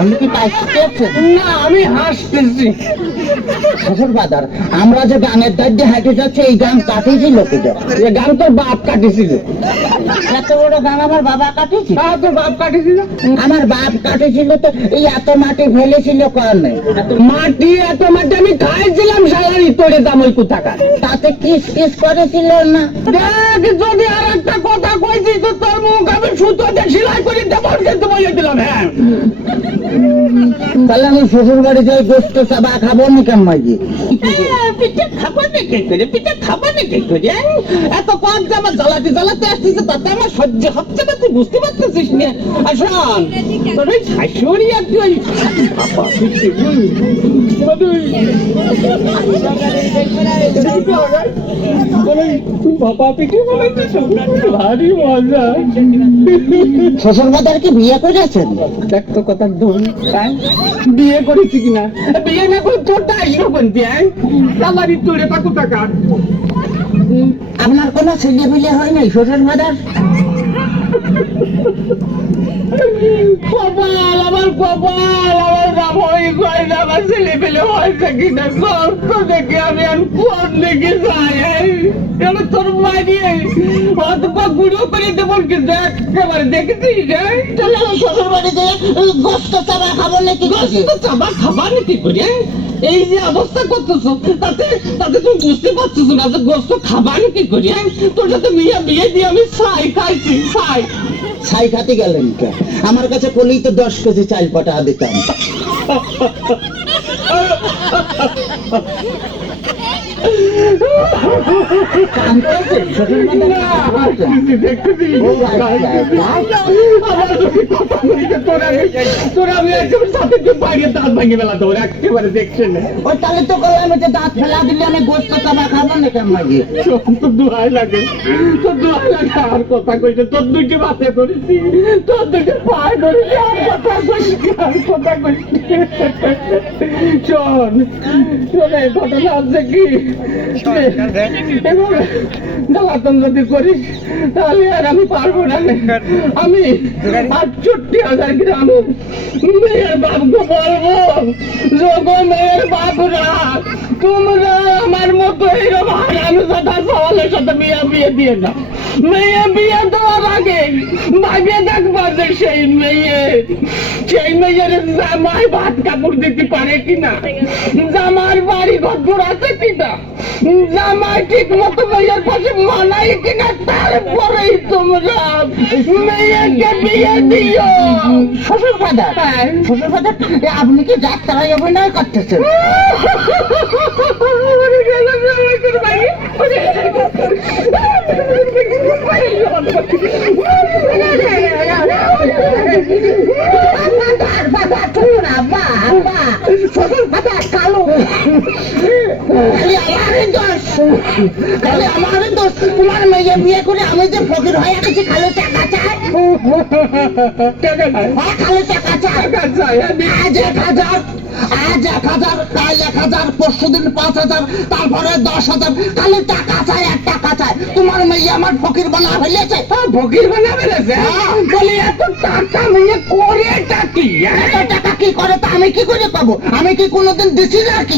আপনি কি কাশতেছেন? না, আমি হাসতেছি। শ্বশুর বাজার, আমরা যে গানের দায়িত্বে হাঁটে যাচ্ছে, এই গান কাটিয়েছিল কেটে? এই গান তোর বাপ কাটিছিল। এত বড় গান আমার বাবা কাটিয়েছিল? তোর বাপ কাটিছিল? আমার বাপ কাটিয়েছিল তো এই এত মাটি ফেলেছিল কারণে। এত মাটি আমি খাইছিলাম সালারি তোরে দাম ওই কোথাকার। তাতে কিস কিস করেছিল না? দেখ, যদি আর একটা কথা কইছিস তো তোর মুখ আমি সুতো দিয়ে সেলাই করে দেবো কিন্তু বলে দিলাম। হ্যাঁ, তাহলে আমি শ্বশুর বাড়ি যাই গোস্ত চাবা খাবো নি কেমন? পিঠে খাবো নাকি করে? পিঠে খাবো নাকি করে? এত কম যে আমার জ্বালাতে আসতেছে, তাতে আমার সহ্য হচ্ছে না, তুই বুঝতে পারতেছিস না? আসুন, তোর ওই শাশুড়ি আর তুই বাবা পিঠে বানাইছিস, ভারী মজা। শ্বশুর বাজার কি বিয়ে করেছেন? দেখ তো কথা ধুন, বিয়ে করেছি কিনা? বিয়ে না করে তোরটা আসবো কোনটি? আমারই তোরে পাকু টাকা। আপনার কোনো ছেলে পেলে হয় নাই শ্বশুর বাজার? কপাল, আমার কপাল, আমার বাবা ওই কয় না, আমার ছেলে পেলে হয়েছে কিনা কষ্ট দেখে আমি আর কোন দিকে যাই। কেন তোর মারিয়ে অথবা গুঁড়ো করে দেবো কিন্তু একেবারে দেখেছিস? তাহলে আমি শ্বশুর বাড়ি যাই গোস্ত চাবা খাবো নাকি? গোস্ত চাবা খাবার কি করে? এই যে অবস্থা করতেছো, তাতে তুমি বুঝতে পারতেছো না যে গোস্ত খাবার কি করে? তোর সাথে বিয়ে দিয়ে আমি খাইছি। ছাই খাতে গেলেন কে? আমার কাছে কলেই তো 10 কেজি চাল পাঠা দিতাম। তাহলে তো করলাম যে দাঁত ফেলা দিলে আমি গোস্ত চাবা খাবো না কেমন? তোর দোহাই লাগে আর কথা কইছে, তোর দুইটি বাতে ধরেছি, তোর দুইটি পায়ে ধরেছি, আর কথা কইছি। শোন, ঘটনা হচ্ছে কি, এবং জ্বালাতন যদি করিস তাহলে আর আমি পারবো না। আমি 68,000 গ্রামে মেয়ের বাপকে বলবো, যোগ মেয়ের বাপরা, তোমরা আমার মতো এরকম আমি কথা সওয়ালের সাথে বিয়ে দিয়ে না। বিয়ে দেওয়ার আগে ভাবিয়ে দেখবো যে সেই মেয়ের জামাই ভাত কাপড় দিতে পারে কিনা, জামার বাড়ি ঘর আছে কিনা, জামাই ঠিক মতো মেয়ের পাশে মানাই কিনা, তারপরেই তোমরা মেয়েকে বিয়ে দিও। শ্বশুর ফাদার, শ্বশুর ফাদার, আপনি কি যাত্রায় অভিনয় করতেছেন? তোমার মেয়ে বিয়ে করে আমি যে ফকির হয়ে গেছি, খালো টাকা চাই, খালো টাকা চাই। আজ 1,000, আজ 1,000, কাল 1,000, পরশুদিন 5,000, তারপরে 10,000, খালি টাকা চাই আর টাকা চাই। তোমার মেয়ে আমার ফকির বানা ফেলেছে। ফকির বানা ফেলেছে? বলি এত টাকা মেয়ে করে কি? এত টাকা কি করে তা আমি কি করে পাবো? আমি কি কোনোদিন দিছি নাকি?